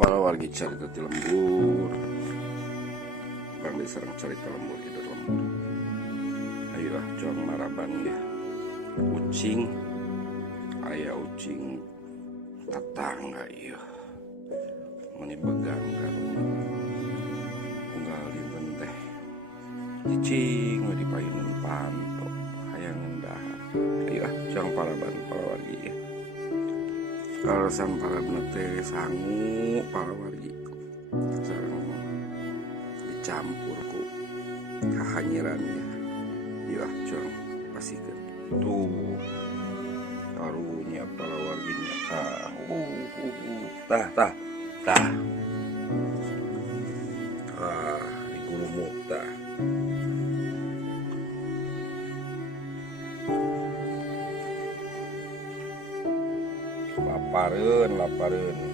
para wargi carita ti lembur. Bangli sareng carita lembur hidup lembur. Ayo jong maraban ya. Ucing aya ucing tetangga ieu. Meni begang karunya. Unggal dinten teh. Cicing we dipayuneun panto hayangan dahar. Ayo jong paraban para wargi ya. Karasan para teh sangu para wargi sareng dicampur ku kahanyirannya. Ieu jong pasikeun tuh karunya para warginya tah digurumuk tah lapareun